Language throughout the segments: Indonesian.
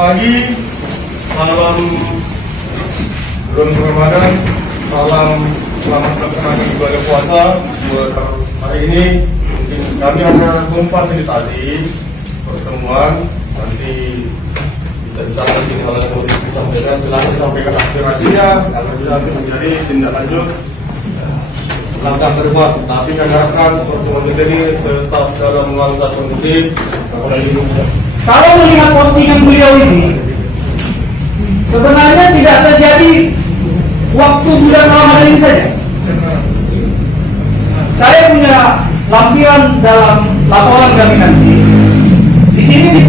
pagi, salam bulan Ramadan, salam selamat melaksanakan ibadah puasa buat hari ini. Mungkin kami hanya memfasilitasi pertemuan, nanti kita bisa lagi hal yang mau disampaikan, silahkan sampaikan aspirasinya agar bisa menjadi tindak lanjut langkah ke depan. Tapi kami harapkan pertemuan kita ini tetap dalam nuansa kondusif. Kalau melihat postingan beliau ini, sebenarnya tidak terjadi waktu bulan Ramadan ini saja. Saya punya lampiran dalam laporan kami nanti. Di sini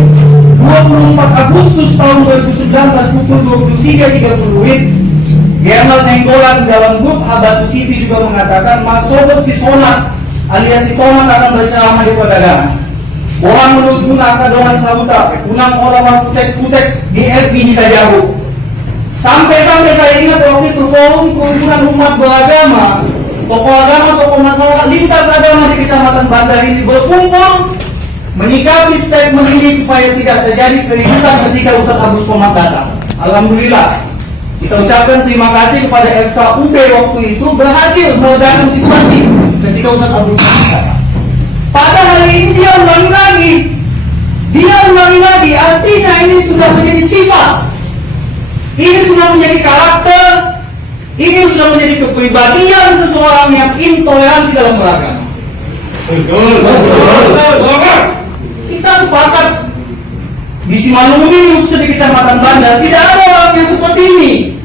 24 Agustus tahun 2019 pukul 23.30 General Nenggolan dalam grup Habatu Sipi juga mengatakan Mas si Sonat alias si Tomat akan berceramah di perdagangan. Orang menuju naka dengan sauta, kunang orang putek-putek di FB kita jauh. Sampai-sampai saya ingat waktu itu forum kerukunan umat beragama, tokoh agama, tokoh masyarakat lintas agama di Kecamatan Bandar ini berkumpul menyikapi statement ini supaya tidak terjadi keributan ketika Ustaz Abdul Somad datang. Alhamdulillah, kita ucapkan terima kasih kepada FKUB waktu itu berhasil meredam situasi ketika Ustaz Abdul Somad datang. Pada hari ini dia ulangi lagi, artinya ini sudah menjadi sifat, ini sudah menjadi karakter, ini sudah menjadi kepribadian seseorang yang intoleransi dalam beragama. Kita sepakat di Simalungun ini khususnya di Kecamatan Bandar tidak ada orang yang seperti ini.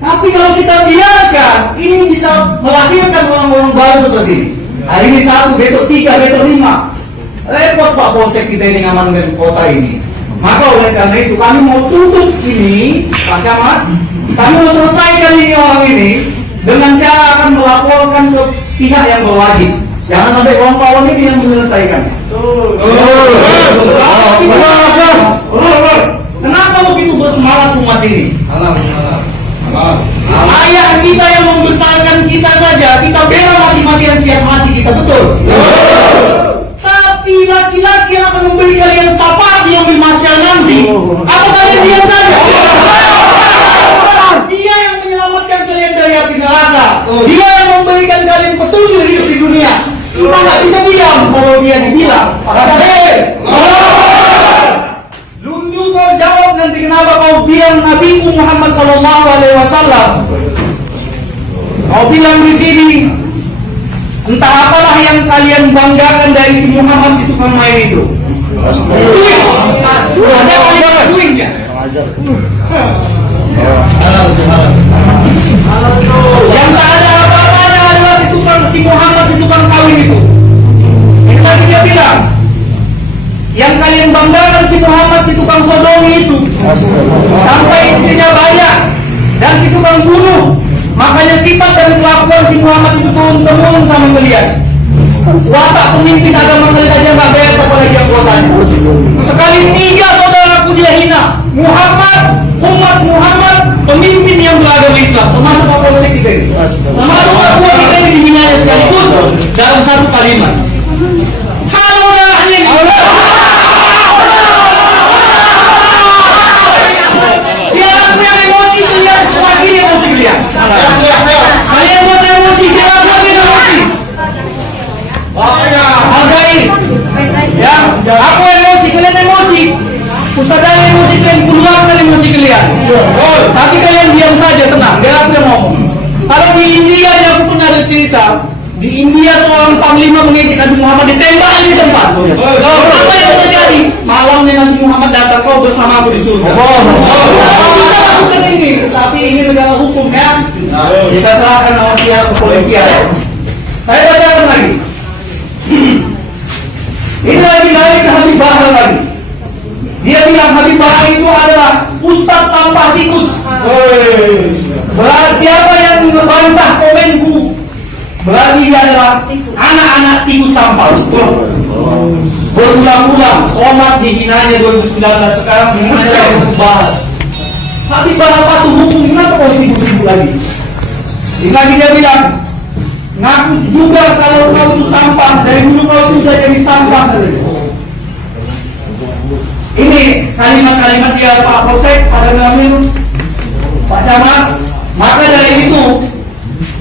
Tapi kalau kita biarkan, ini bisa melahirkan orang-orang baru seperti ini. Hari ini 1, besok 3, besok 5. Repot Pak Polsek kita ini ngamankan kota ini. Maka oleh karena itu kami mau tutup ini, Pak Camat. Kami mau selesaikan ini orang ini dengan cara akan melaporkan ke pihak yang berwajib. Jangan sampai kawan-kawan ini yang menyelesaikan. Kenapa begitu bersemangat umat ini? Ayah kita yang membesarkan kita saja, kita bela mati-matian siap mati kita, betul? Tapi laki-laki yang akan membeli kalian sapat yang bermasyarakat nanti, apa kalian diam saja? Dia yang menyelamatkan kalian dari api neraka. Dia yang memberikan kalian petunjuk hidup di dunia. Kita nggak bisa diam kalau dia dibilang, Lundu kau jawab nanti kenapa kau bilang Nabiku Muhammad Sallallahu Alaihi Wasallam. Kau bilang di sini, entah apalah yang kalian banggakan dari si Muhammad si tukang main itu. Ada kalian cuingnya. Yang tak ada apa-apanya adalah si Muhammad si tukang kawin itu. Yang tadi dia bilang, yang kalian banggakan si Muhammad si tukang sodomi itu, sampai istrinya banyak dan si tukang bunuh. Makanya sifat dan kelakuan si Muhammad itu turun-temurun sama kalian. Watak pemimpin agama kalian aja nggak beres apalagi anggotanya. Sekali 3 saudaraku dia hina. Muhammad, umat Muhammad, pemimpin yang beragama Islam, termasuk Pak Polsek kita ini, termasuk Papua kita ini dibinanya sekaligus dalam satu kalimat. Halo Rahim. Biar aku yang emosi kalian, lagi emosi kalian. Kalian buat emosi, biar aku lagi emosi. Hargai. Ya, aku emosi, kalian emosi. Usaha emosi kalian, keluarkan emosi kalian. Tapi kalian diam saja, tenang. Biar aku yang ngomong. Kalau di India, aku pernah ada cerita. Di India seorang panglima mengejek Nabi Muhammad ditembak di tempat. Apa yang terjadi? Malam nih Nabi Muhammad datang, kau bersama aku di surga. Bukan ini, tapi ini negara hukum ya. Kita serahkan sama pihak kepolisian. Saya bacakan lagi. Ini lagi dari ke Habib Bahar lagi. Dia bilang Habib Bahar itu adalah Ustadz sampah tikus. Berarti siapa yang membantah komenku, berarti dia adalah anak-anak tikus sampah. Berulang-ulang Somad dihinanya 2019, sekarang dihinanya Habib Bahar. Habib Bahar patuh hukum, kenapa kau sibuk-sibuk lagi? Ini lagi dia bilang, ngaku juga kalau kau itu sampah, dari dulu kau itu sudah jadi sampah. Ini kalimat-kalimat dia Pak Polsek pada ngamen Pak Camat. Maka dari itu,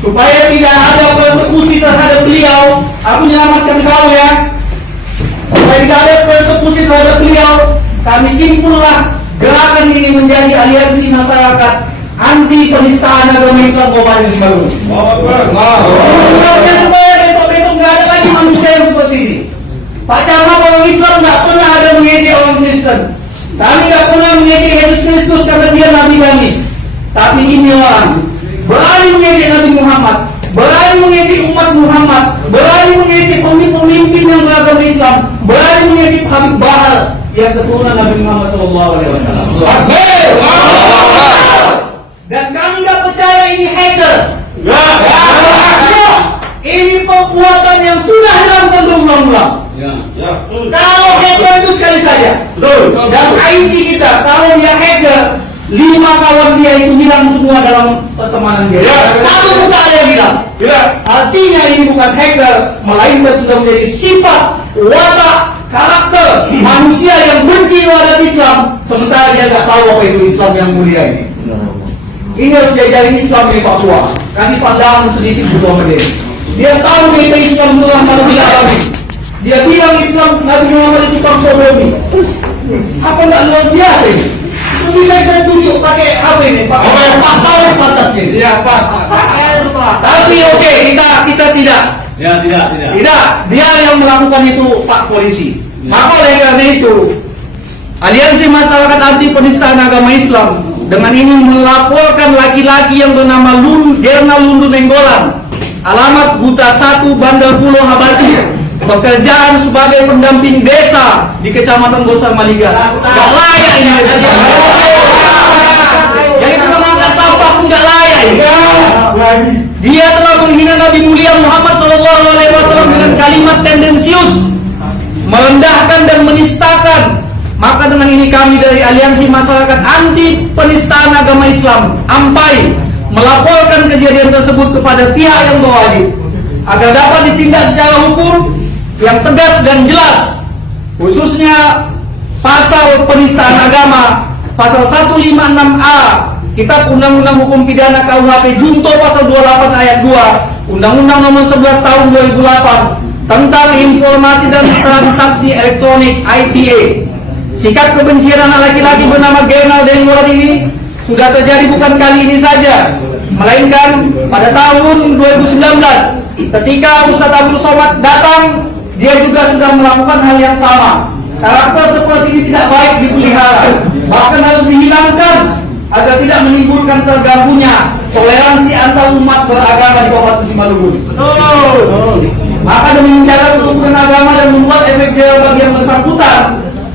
supaya tidak ada persekusi terhadap beliau, aku menyelamatkan kau ya. Supaya tidak ada persekusi terhadap beliau, kami simpullah gerakan ini menjadi aliansi masyarakat anti penistaan agama Islam Kabupaten Simalungun. Supaya besok-besok nggak ada lagi manusia yang seperti ini. Pak Camat, orang Islam nggak pernah ada mengejek orang Kristen. Kami nggak pernah mengejek Yesus Kristus karena dia nabi kami. Tapi ini orang berani mengejek Nabi Muhammad, berani mengejek umat Muhammad, berani mengejek pemimpin yang beragama Islam, berani mengejek Habib Bahar yang keturunan Nabi Muhammad SAW. Dan kami nggak percaya ini hacker. Ini perbuatan yang sudah dilakukan berulang-ulang. Kalau hacker itu sekali saja. Dan IT kita, kalau dia hacker, 5 kawan dia itu hilang semua dalam pertemanan dia. Satu pun tak ada yang hilang. Artinya ini bukan hacker, melainkan sudah menjadi sifat, watak, karakter manusia yang benci terhadap Islam, sementara dia nggak tahu apa itu Islam yang mulia ini. Ini harus diajarin Islam di Papua. Kasih pandangan sedikit buat dia. Dia tahu dia Islam Muhammad Nabi. Dia bilang Islam Nabi Muhammad itu tukang sodomi. Apa nggak luar biasa ini? Bisa kita tunjuk pakai apa ini? Pakai pasal yang pantatnya. Iya, Pak. Tapi oke, kita tidak. Ya, tidak. Tidak, dia yang melakukan itu Pak Polisi. Maka oleh karena itu, Aliansi Masyarakat Anti Penistaan Agama Islam dengan ini melaporkan laki-laki yang bernama Gerna Lundu Nenggolan, alamat Huta 1 Bandar Pulau Habati, pekerjaan sebagai pendamping desa di Kecamatan Bosar Maligas. Gak layak ini. Jadi mengangkat sampah pun gak layak ini. Dia telah menghina Nabi mulia Muhammad SAW dengan kalimat tendensius, merendahkan dan menistakan. Maka dengan ini kami dari Aliansi Masyarakat Anti Penistaan Agama Islam AMPAI melaporkan kejadian tersebut kepada pihak yang berwajib agar dapat ditindak secara hukum yang tegas dan jelas, khususnya pasal penistaan agama, pasal 156A Kitab Undang-Undang Hukum Pidana KUHP Junto pasal 28 ayat 2 Undang-Undang Nomor 11 Tahun 2008 tentang Informasi dan Transaksi Elektronik ITA. Sikap kebencian anak laki-laki bernama Gerna Nenggolan ini sudah terjadi bukan kali ini saja, melainkan pada tahun 2019 ketika Ustadz Abdul Somad datang, dia juga sudah melakukan hal yang sama. Karakter seperti ini tidak baik dipelihara, bahkan harus dihilangkan agar tidak menimbulkan terganggunya toleransi antar umat beragama di Kabupaten Simalungun. Maka demi menjaga kerukunan agama dan membuat efek jerah bagi yang bersangkutan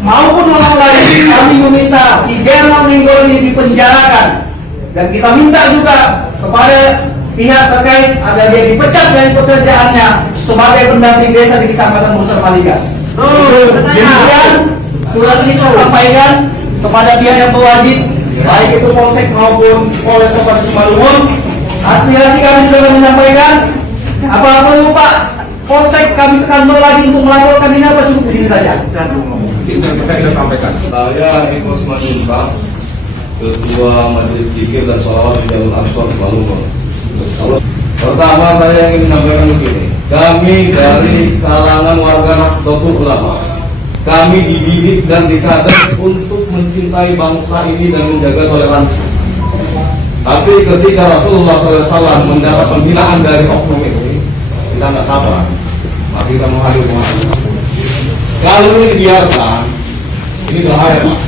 maupun orang lain, kami meminta si Gerna Nenggolan ini dipenjarakan, dan kita minta juga kepada pihak terkait agar dia dipecat dari pekerjaannya sebagai pendamping desa di Kecamatan Bosar Maligas. Demikian surat ini kita sampaikan kepada pihak yang berwajib, baik itu Polsek maupun Polres Kabupaten Simalungun. Aspirasi kami sudah kami sampaikan. Apa perlu Pak Polsek kami tekan lagi untuk melaporkan ini, apa cukup di sini saja? Kita sampaikan. Saya Eko Simanjuntak, Ketua Majelis Zikir dan Sholawat di Jalur Ansor Simalungun. Pertama saya ingin menyampaikan begini, kami dari kalangan warga Nahdlatul Ulama, kami dididik dan dikader untuk mencintai bangsa ini dan menjaga toleransi. Tapi ketika Rasulullah SAW mendapat penghinaan dari oknum ini, kita nggak sabar, maka kita menghadap Muhammad. Kalau ini dibiarkan, ini bahaya Pak.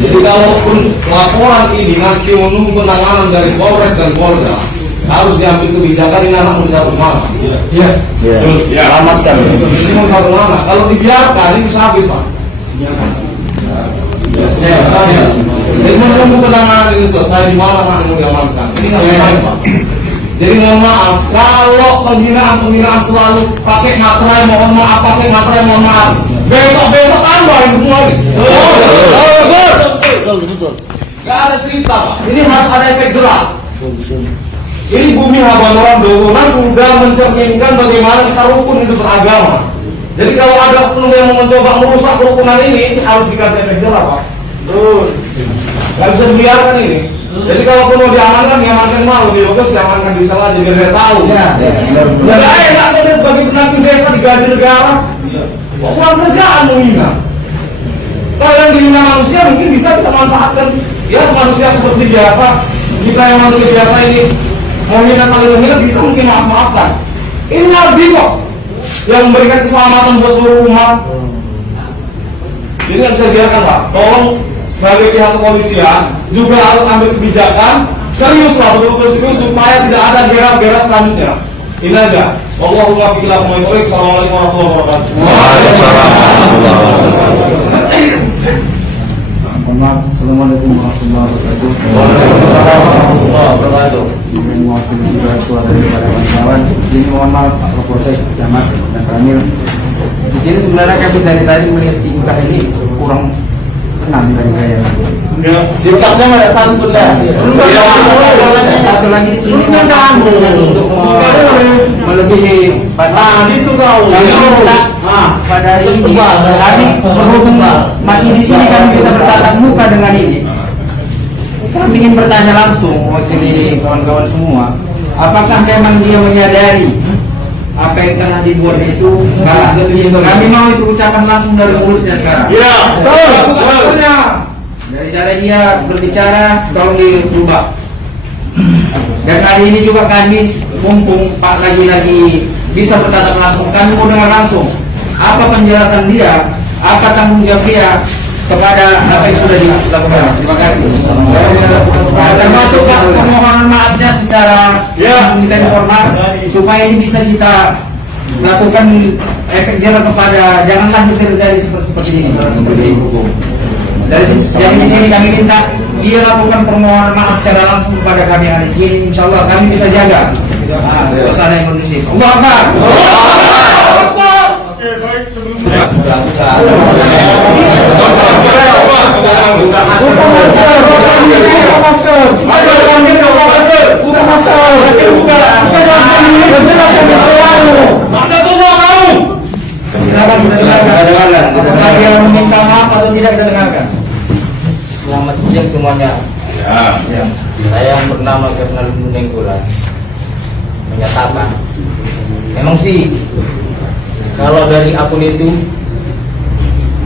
Jadi kalaupun laporan ini nanti menunggu penanganan dari Polres dan Polda, harus diambil kebijakan, ini anak muda rumah. Iya. Selamatkan. Ini muda rumah. Kalau dibiarkan ini bisa habis Pak. Saya. Jadi menunggu penanganan ini selesai, di mana anak muda diamankan. Ini nggak baik Pak. Jadi mohon maaf, kalau penghinaan selalu pakai materai mohon maaf, pakai materai mohon maaf. Besok tambah ini semua ini. Betul. Gak ada cerita Pak. Ini harus ada efek jerak. Ini bumi Habanuran Dogona sudah mencerminkan bagaimana kita rukun hidup beragama. Jadi kalau ada oknum yang mencoba merusak kerukunan ini harus dikasih efek jerah, Pak. Betul. Gak bisa dibiarkan ini. Jadi kalau mau diamankan mau, lebih bagus diamankan di sana jadi biar tahu. Ya. Udah enak tuh dia sebagai penanggung desa digaji negara. Kok kurang kerjaan menghina? Kalau yang dihina manusia mungkin bisa kita manfaatkan. Ya manusia seperti biasa. Kita yang manusia biasa ini mau hina saling menghina bisa mungkin maaf-maafkan. Ini Nabi kok yang memberikan keselamatan buat seluruh umat. Jadi nggak bisa biarkan, Pak. Tolong sebagai pihak kepolisian juga harus ambil kebijakan serius lah, betul-betul serius supaya tidak ada gerak-gerak selanjutnya. Ini aja. Wallahumma fi ila mu'min. Assalamualaikum warahmatullahi wabarakatuh. Assalamualaikum warahmatullahi wabarakatuh. Ini mewakili suara dari para kawan-kawan. Ini mohon maaf Pak Kapolsek, Camat dan Ramil. Di sini sebenarnya kami dari tadi melihat tingkah ini kurang senang dari saya. Sikapnya ada santun dah. Satu lagi di sini untuk melebihi batas. Itu kau. Pada hari ini kami berhubung masih di sini kami bisa bertatap muka dengan ini. Kami ingin bertanya langsung mewakili kawan-kawan semua, apakah memang dia menyadari apa yang telah dibuat itu salah? Kami mau itu ucapan langsung dari mulutnya sekarang. Iya, betul. Dari cara dia berbicara, tolong dirubah. Dan hari ini juga kami mumpung Pak lagi-lagi bisa bertatap langsung, kami mau dengar langsung apa penjelasan dia, apa tanggung jawab dia kepada apa yang sudah dilakukan. Terima kasih. Termasuk permohonan maafnya secara kita hormat supaya ini bisa kita lakukan efek jerah kepada janganlah terjadi seperti ini seperti hukum. Jadi di sini kami minta dia lakukan permohonan maaf secara langsung kepada kami hari ini. Insya Allah kami bisa jaga suasana yang kondusif. Allah Akbar. Oke, baik sebelum meminta maaf atau tidak kita dengarkan. Selamat siang semuanya. Saya yang bernama Kernal Nenggolan menyatakan, memang sih kalau dari akun itu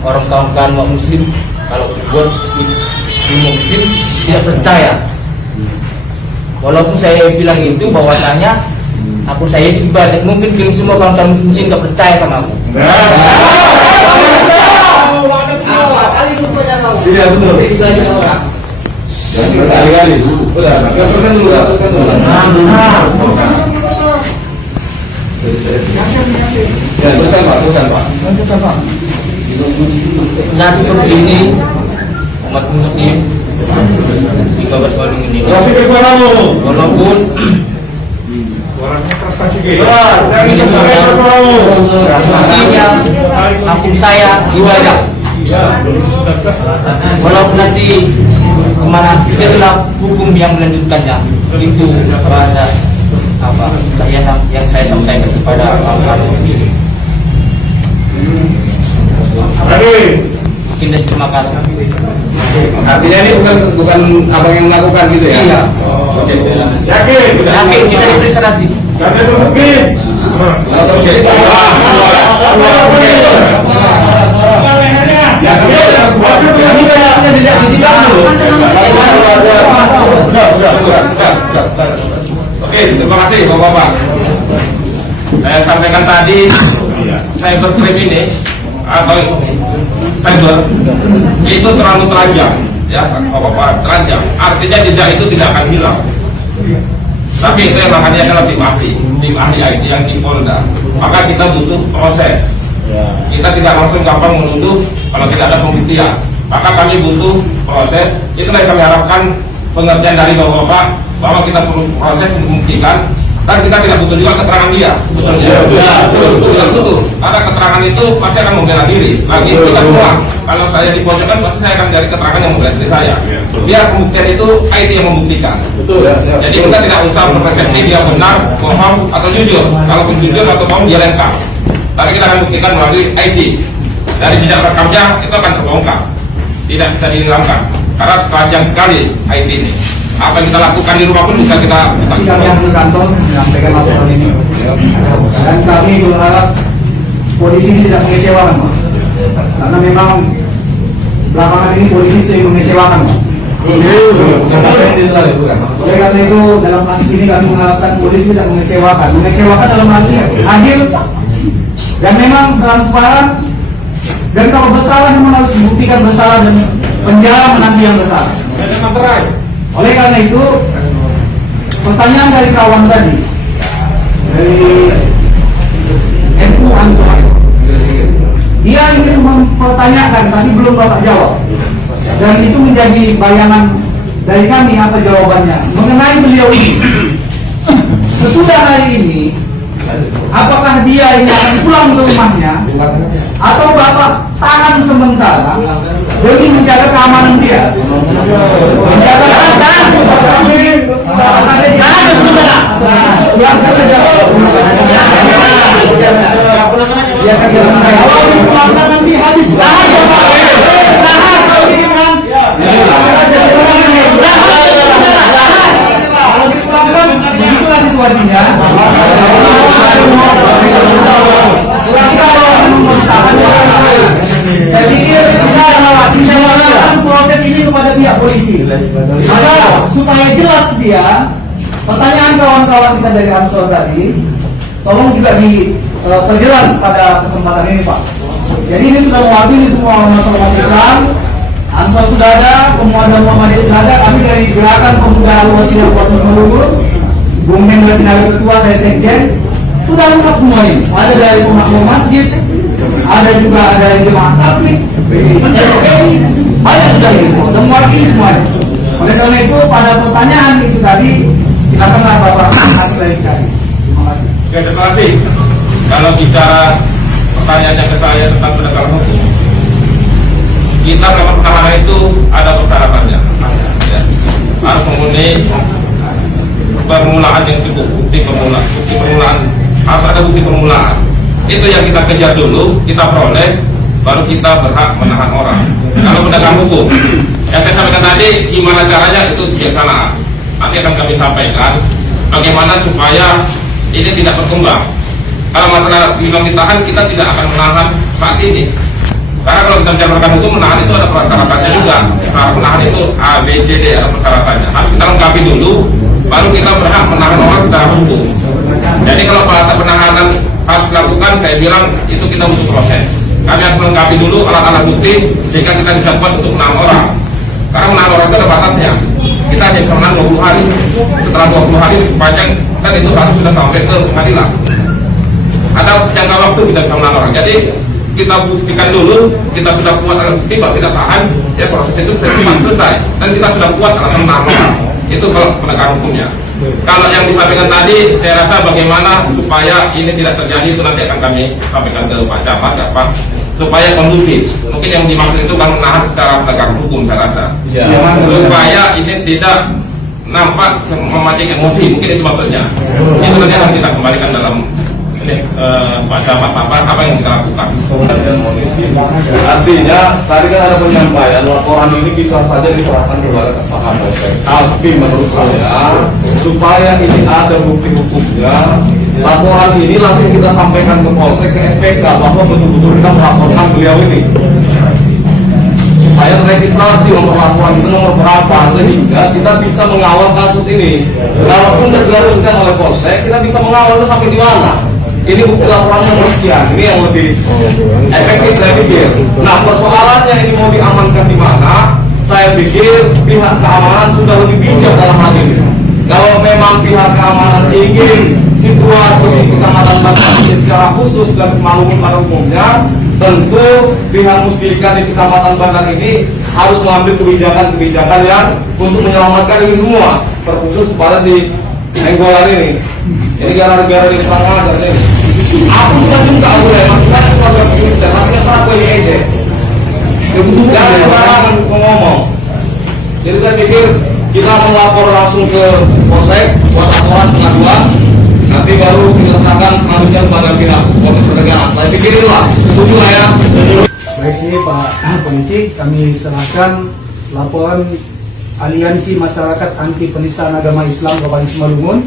orang kawan-kawan umat muslim kalau buat muslim tidak percaya. Walaupun saya bilang itu bahwasanya akun saya dibajak, mungkin kalian semua kawan-kawan muslim nggak percaya sama aku. Tidak betul. Itu aja orang. Kali-kali. Udah, laporkan dulu. Ya, teruskan Pak. Nah seperti ini umat muslim di Kabupaten Bandung ini, walaupun akun saya dibajak, walaupun nanti kemana itulah hukum yang melanjutkannya. Itu bahasa apa yang saya sampaikan kepada kawan-kawan muslim. Mungkin dan terima kasih. Artinya ini bukan abang yang melakukan gitu ya? Iya. yakin Bisa diperiksa nanti. kami terbukti. Oke, terima kasih Bapak-bapak. Saya sampaikan tadi, cybercrime ini atau cyber itu terlalu telanjang, ya Bapak-bapak, telanjang. Artinya jejak itu tidak akan hilang. Tapi itu yang makanya adalah tim ahli IT yang di Polda. Maka kita butuh proses. Kita tidak langsung gampang menuduh kalau tidak ada pembuktian. Maka kami butuh proses. Itulah yang kami harapkan pengertian dari Bapak-bapak bahwa kita perlu proses untuk membuktikan. Dan kita tidak butuh juga keterangan dia sebetulnya. Betul. Karena keterangan itu pasti akan membela diri. Lagi kita semua. Kalau saya di pojokan pasti saya akan cari keterangan yang membela diri saya. Biar pembuktian itu IT yang membuktikan. Jadi kita tidak usah berpersepsi dia benar, bohong atau jujur. Kalau jujur atau bohong dia lengkap. tapi kita akan buktikan melalui IT. Dari jejak rekamnya itu akan terbongkar, tidak bisa dihilangkan karena panjang sekali IT ini. Apa yang kita lakukan di rumah pun bisa kita Kami yang di kantor menyampaikan laporan ini. Dan kami berharap polisi ini tidak mengecewakan, Pak. Karena memang belakangan ini polisi sering mengecewakan, Pak. Oleh karena itu dalam kasus ini kami mengharapkan polisi tidak mengecewakan. Mengecewakan dalam arti adil dan memang transparan. Dan kalau bersalah memang harus dibuktikan bersalah dan penjara menanti yang bersalah. Oleh karena itu, pertanyaan dari kawan tadi, dari NU Ansor, dia ingin mempertanyakan, tapi belum Bapak jawab. Dan itu menjadi bayangan dari kami apa jawabannya mengenai beliau ini. Sesudah hari ini, apakah dia ini akan pulang ke rumahnya, atau Bapak tahan sementara demi menjaga keamanan dia? Menjaga kalau dipulangkan nanti habis bahaya, Pak. Tahan kalau ini kan. Kalau dipulangkan begitulah situasinya. Saya pikir kita menyerahkan proses ini kepada pihak polisi. Maka supaya jelas dia, pertanyaan kawan-kawan kita dari Ansor tadi, tolong juga diperjelas pada kesempatan ini, Pak. Jadi ini sudah mewakili semua masyarakat Islam. Ansor sudah ada, Pemuda Muhammadiyah sudah ada. Kami dari Gerakan Pemuda Al-Wasilah Kosmos Melugur, Bung Mendra Sinaga Ketua, saya Sekjen, sudah lengkap semua ini. Ada dari pemakmur masjid, ada juga dari jemaah tabligh, FPI, banyak sudah ini semua, dan mewakili semuanya. Oleh karena itu pada pertanyaan itu tadi, silakanlah Bapak kasih klarifikasi. Terima kasih. Oke, terima kasih. Kalau bicara pertanyaannya ke saya tentang penegakan hukum, kita melakukan penahanan itu ada persyaratannya. Ya. Harus memenuhi permulaan yang cukup, bukti permulaan, harus ada bukti permulaan. Itu yang kita kejar dulu, kita peroleh, baru kita berhak menahan orang. Kalau penegakan hukum, yang saya sampaikan tadi, gimana caranya itu bijaksanaan. Nanti akan kami sampaikan bagaimana supaya ini tidak berkembang. Kalau masalah bilang ditahan, kita tidak akan menahan saat ini. Karena kalau kita bicara penegakan hukum, menahan itu ada persyaratannya juga. Cara menahan itu A, B, C, D ada persyaratannya. Harus kita lengkapi dulu, baru kita berhak menahan orang secara hukum. Jadi kalau bahasa penahanan harus dilakukan, saya bilang itu kita butuh proses. Kami harus melengkapi dulu alat-alat bukti sehingga kita bisa kuat untuk menahan orang. Karena menahan orang itu ada batasnya. Kita hanya bisa menahan 20 hari. Setelah 20 hari panjang, kan itu harus sudah sampai ke pengadilan. Ada jangka waktu kita bisa menahan orang. Jadi kita buktikan dulu, kita sudah kuat alat bukti, baru kita tahan. Ya proses itu selesai. Dan kita sudah kuat alat menahan orang. Itu kalau penegakan hukumnya. Kalau yang disampaikan tadi, saya rasa bagaimana supaya ini tidak terjadi itu nanti akan kami sampaikan ke Pak Camat, supaya kondusif. Mungkin yang dimaksud itu kan menahan secara penegakan hukum, saya rasa. Ya. Supaya ini tidak nampak memancing emosi, mungkin itu maksudnya. Itu nanti akan kita kembalikan dalam ini Pak Camat, apa yang kita lakukan. Artinya tadi kan ada penyampaian laporan ini bisa saja diserahkan kepada Pak Kapolsek. Tapi menurut saya supaya ini ada bukti hukumnya, laporan ini langsung kita sampaikan ke Polsek, ke SPK bahwa betul-betul kita melaporkan beliau ini. Supaya registrasi nomor laporan itu nomor berapa sehingga kita bisa mengawal kasus ini. Walaupun dilakukan oleh Polsek, kita bisa mengawal itu sampai di mana. Ini bukti laporan yang sekian, ini yang lebih efektif saya pikir. Nah persoalannya ini mau diamankan di mana? Saya pikir pihak keamanan sudah lebih bijak dalam hal ini. Kalau memang pihak keamanan ingin situasi di Kecamatan Bandar secara khusus dan Simalungun pada umumnya, tentu pihak Muspika di Kecamatan Bandar ini harus mengambil kebijakan-kebijakan yang untuk menyelamatkan ini semua, terkhusus kepada si Enggolan ini. Ini gara-gara di Kecamatan Bandar ini. Aku sudah juga boleh, maksudnya keluarga minister, tapi nggak pernah boleh aja. Jangan sembarangan ngomong. Jadi saya pikir kita akan lapor langsung ke Polsek buat laporan pengaduan. Nanti baru kita serahkan selanjutnya kepada pihak proses perdagangan. Saya pikir itulah, setuju lah ya. Baik, ini Pak Polisi, kami serahkan laporan Aliansi Masyarakat Anti Penistaan Agama Islam Kabupaten Simalungun,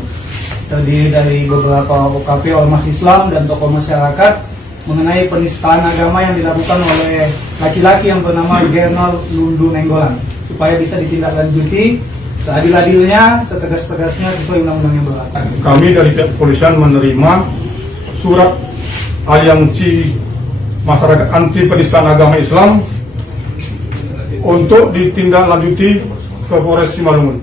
terdiri dari beberapa OKP Ormas Islam dan tokoh masyarakat mengenai penistaan agama yang dilakukan oleh laki-laki yang bernama Gernal Lundu Nenggolan, supaya bisa ditindaklanjuti seadil-adilnya, setegas-tegasnya sesuai undang-undang yang berlaku. Kami dari pihak kepolisian menerima surat Aliansi Masyarakat Anti Penistaan Agama Islam untuk ditindaklanjuti ke Polres Simalungun.